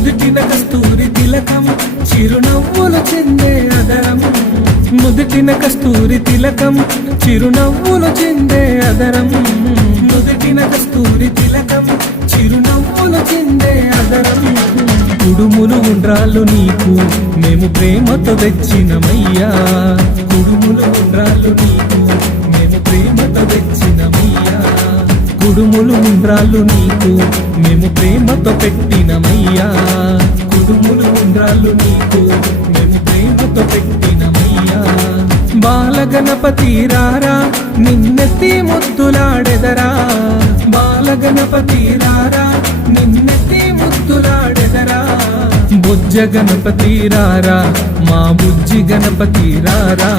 నుదుటిన కస్తూరి తిలకం చిరునవ్వులు చెందే అదరం నుదుటిన కస్తూరి తిలకం చిరునవ్వులు చెందే అదరం నుదుటిన కస్తూరి తిలకం చిరునవ్వులు చెందే అదరం కుడుములు ఉండ్రాళ్ళు నీకు మేము ప్రేమతో తెచ్చినమయ్యా కుడుములు ఉండ్రాళ్ళు నీకు మేము ప్రేమతో తెచ్చినమయ్యా కుడుములు ఉండ్రాళ్ళు నీకు మేము ప్రేమతో పెట్టినమయ్యా కుడుములు ఉండ్రాళ్ళు నీకు మేము ప్రేమతో పెట్టినమయ్యా బాలగణపతి రారా నిన్నెత్తి ముద్దులాడెదరా బాలగణపతి రారా నిన్నెత్తి ముద్దులాడెదరా బుజ్జ గణపతి రారా మా బుజ్జి గణపతి రారా